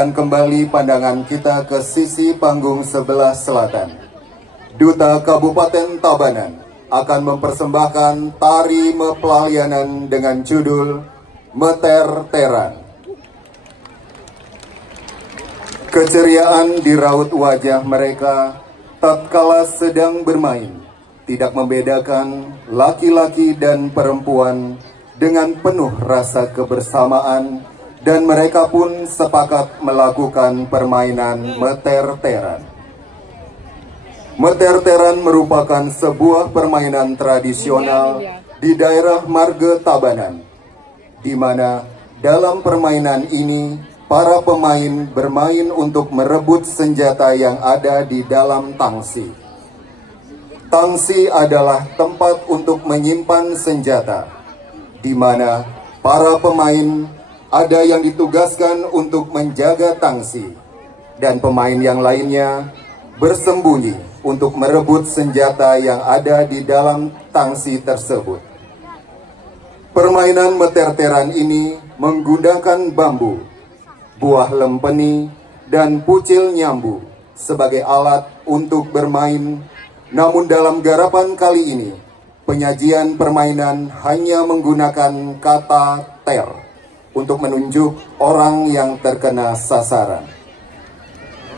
Dan kembali pandangan kita ke sisi panggung sebelah selatan. Duta Kabupaten Tabanan akan mempersembahkan tari mepelayanan dengan judul Meter-teran. Keceriaan di raut wajah mereka tatkala sedang bermain tidak membedakan laki-laki dan perempuan dengan penuh rasa kebersamaan, dan mereka pun sepakat melakukan permainan meter-teran. Meter-teran merupakan sebuah permainan tradisional di daerah Marga Tabanan, di mana dalam permainan ini para pemain bermain untuk merebut senjata yang ada di dalam tangsi. Tangsi adalah tempat untuk menyimpan senjata, di mana para pemain ada yang ditugaskan untuk menjaga tangsi, dan pemain yang lainnya bersembunyi untuk merebut senjata yang ada di dalam tangsi tersebut. Permainan meter-teran ini menggunakan bambu, buah lempeni, dan pucil nyambu sebagai alat untuk bermain. Namun dalam garapan kali ini, penyajian permainan hanya menggunakan kata ter untuk menunjuk orang yang terkena sasaran.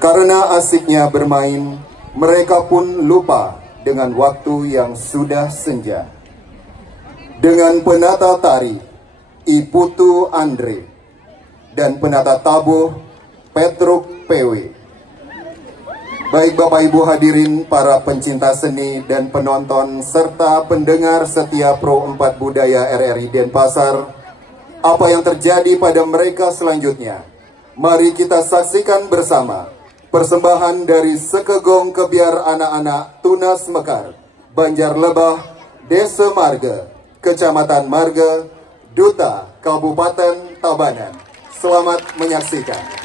Karena asiknya bermain, mereka pun lupa dengan waktu yang sudah senja. Dengan penata tari Iputu Andre dan penata tabuh Petruk PW. Baik Bapak Ibu hadirin, para pencinta seni dan penonton serta pendengar setia Pro 4 Budaya RRI Denpasar, apa yang terjadi pada mereka selanjutnya? Mari kita saksikan bersama persembahan dari Sekegong Kebiar Anak-anak Tunas Mekar, Banjar Lebah, Desa Marga, Kecamatan Marga, Duta Kabupaten Tabanan. Selamat menyaksikan.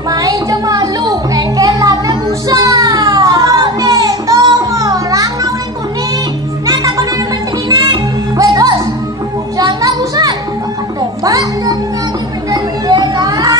Main je malu, engkel ada busa. Oke, tunggu, lang mau kuning. Nek takon ada macam ini. Weh, terus. Jangan busan. Bakal tembak. Jadi bener-bener.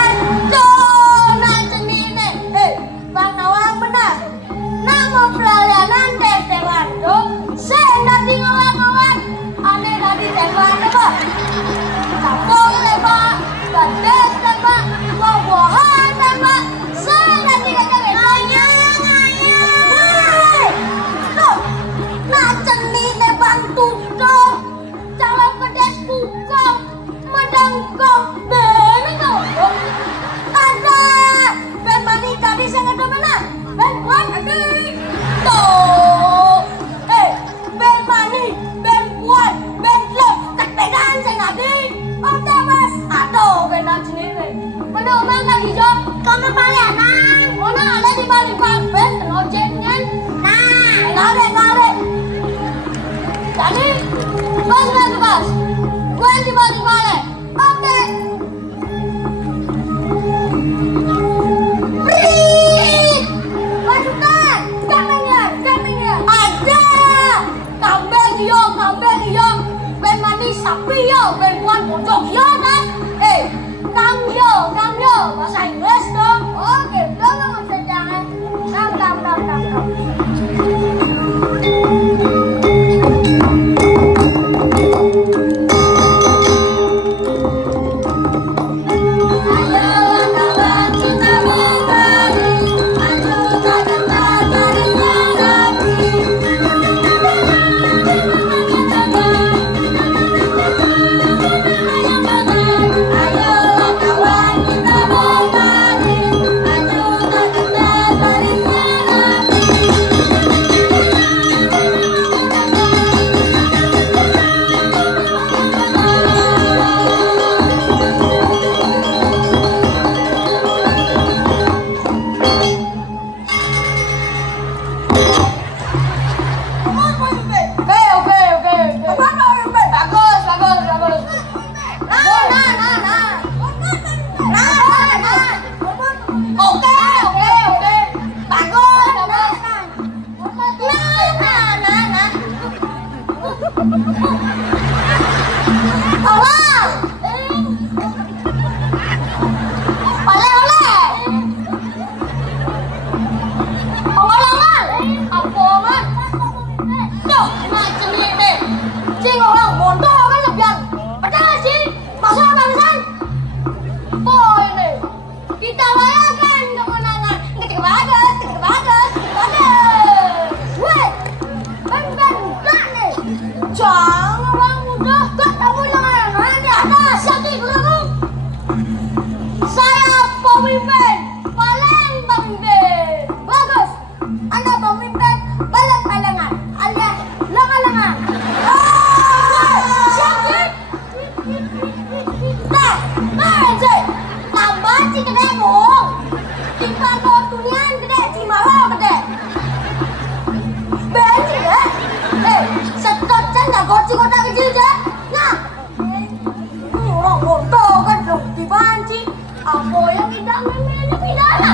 Apa yang tidak memiliki pidana?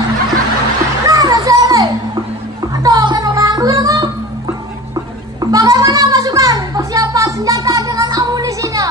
Nah, Sele. Aduh, kan orang dulu kok. Bagaimana pasukan? Persiapan senjata dengan amunisinya.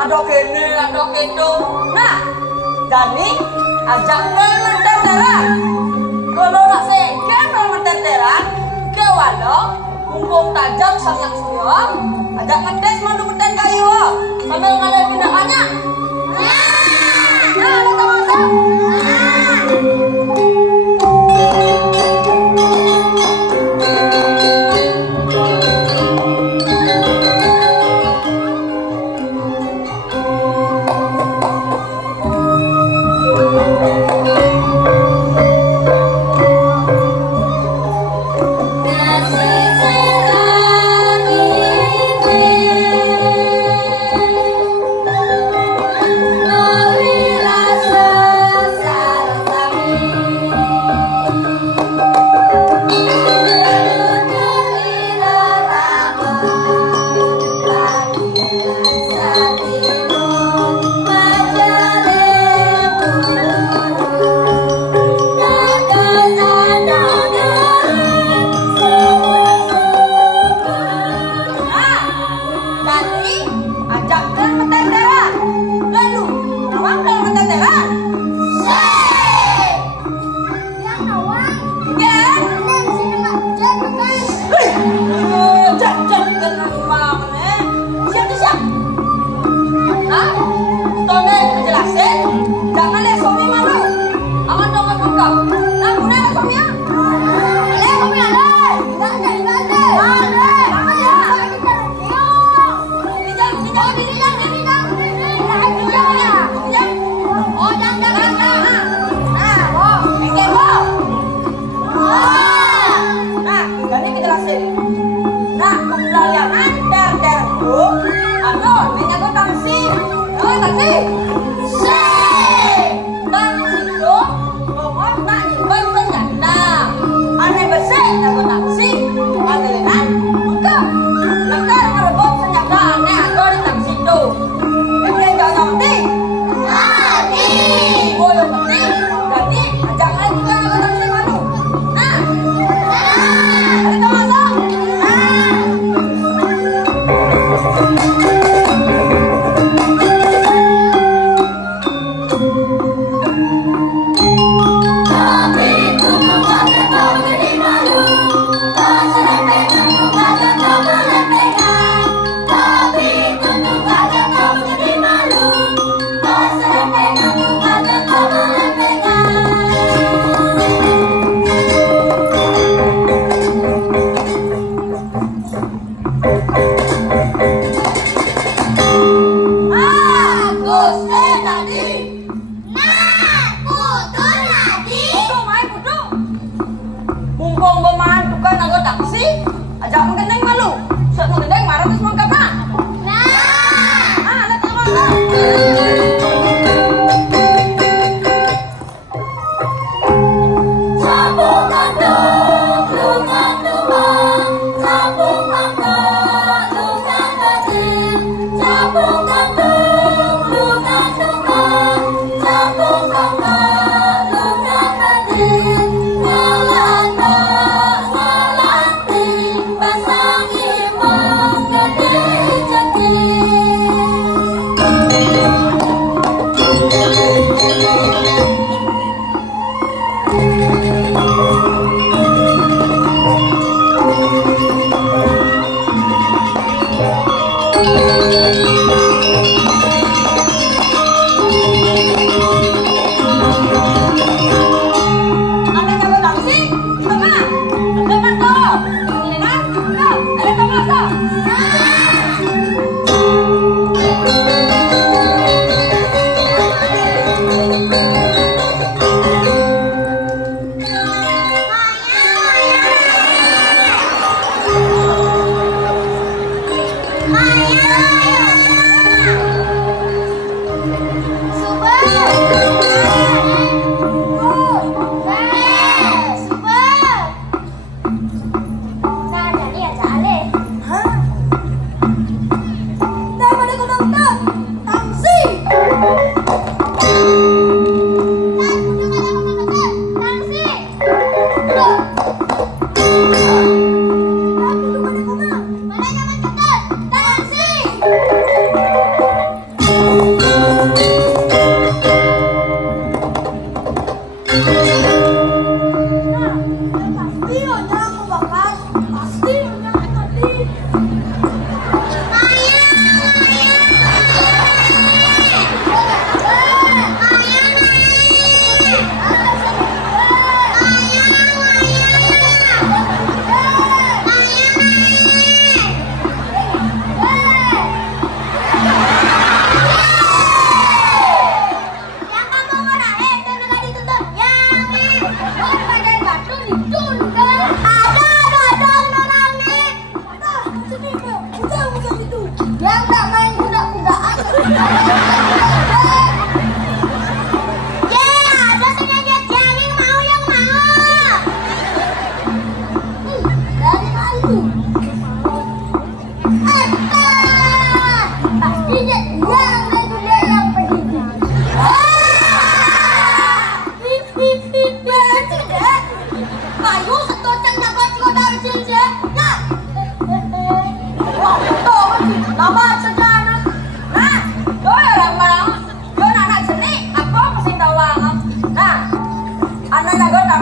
Adok ini, adok itu. Nah, Dani ajak teman-teman kalau nak segel sangat suyo. Ajak ngetes mandu peten kayu. Sambil ngalih pindahannya. Nah, masuk.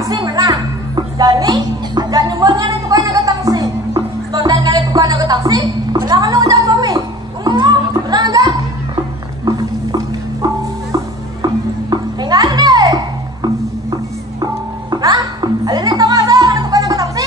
taksi menang. Jadi ajak nyumbangnya nih tukang naga taksi. Tonton kali tukang naga taksi, menang anu ujang suami. Menang aja. Tinggal deh. Nah, hari ini tahu ada tukang naga taksi.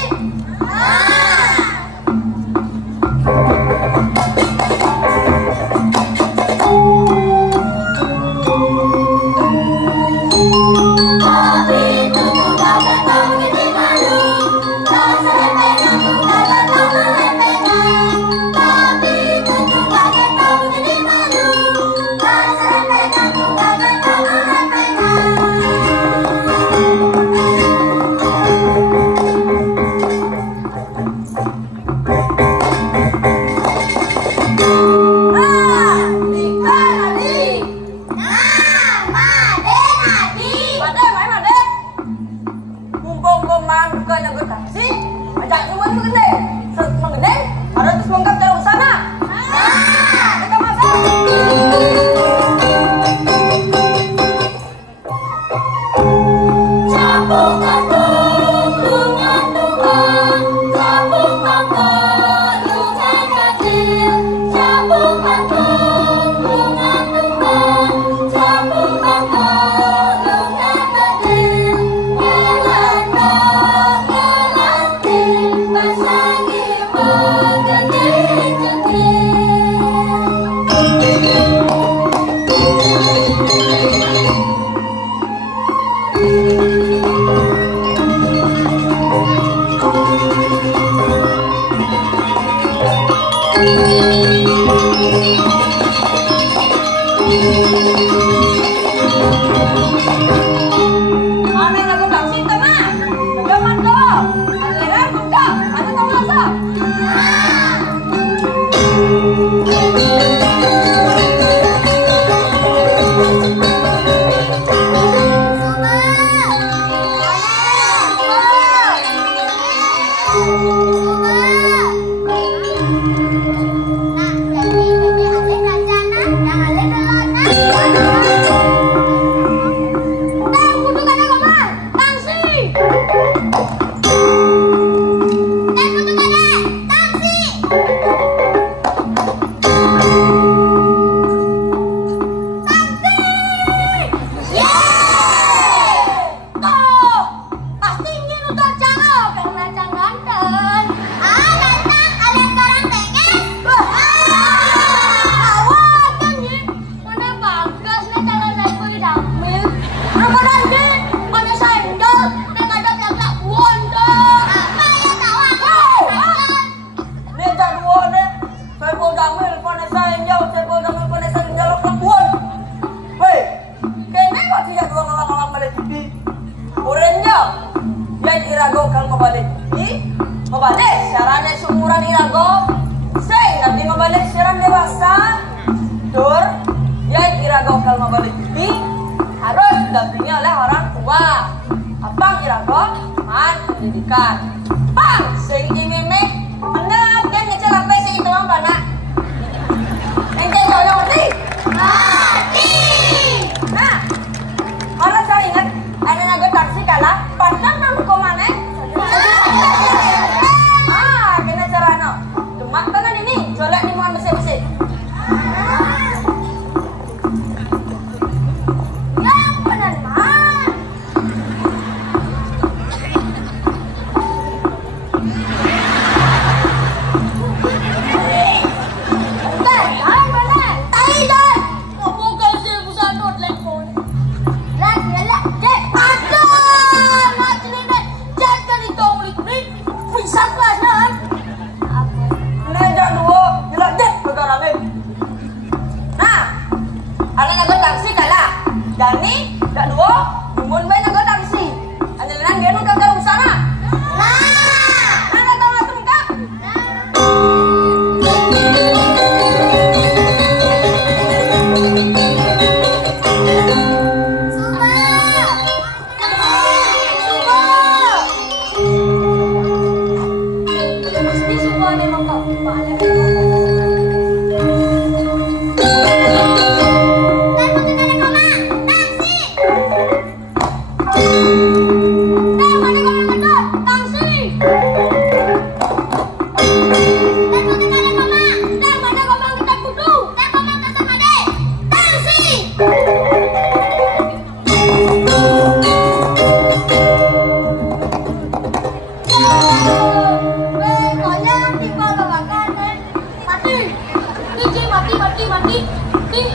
Ulas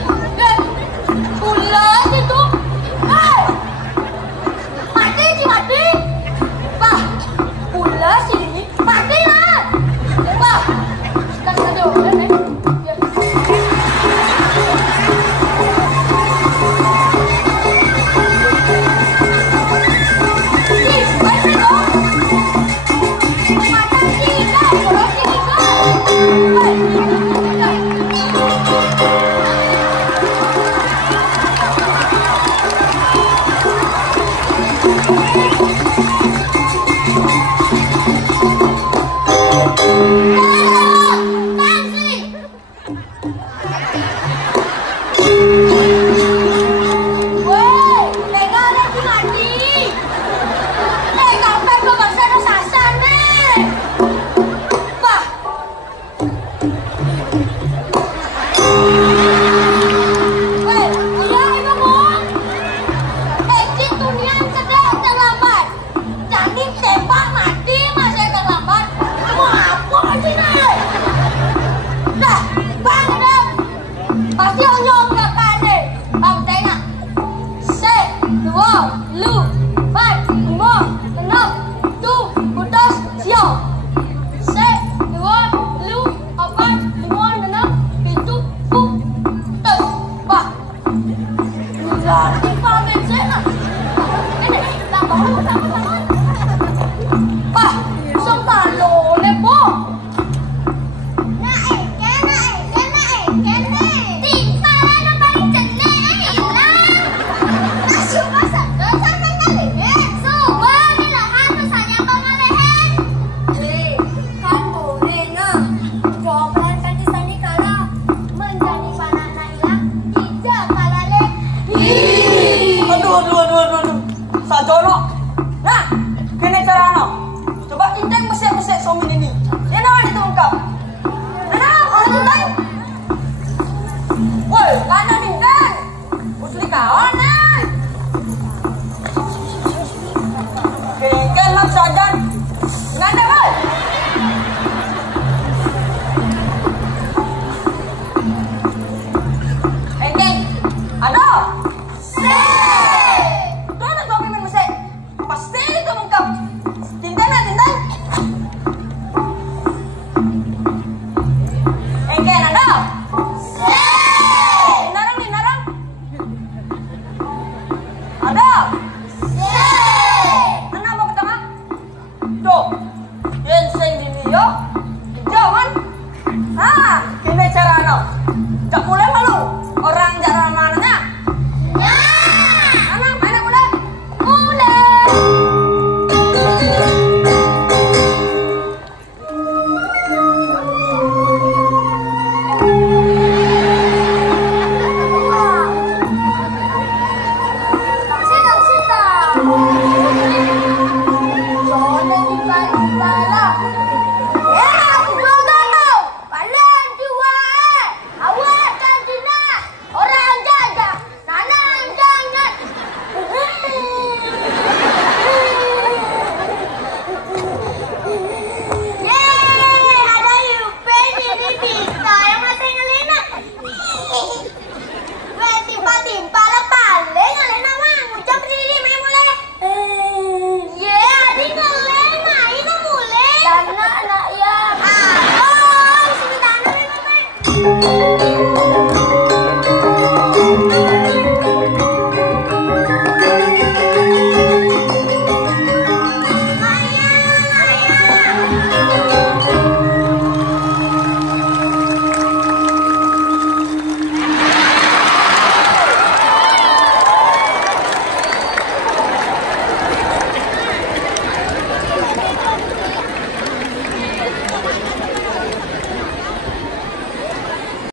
itu. Hei! Mati, mati. Pak, ulas ini mati lah. Pak, sekarang saja boleh nih. Tak boleh malu orang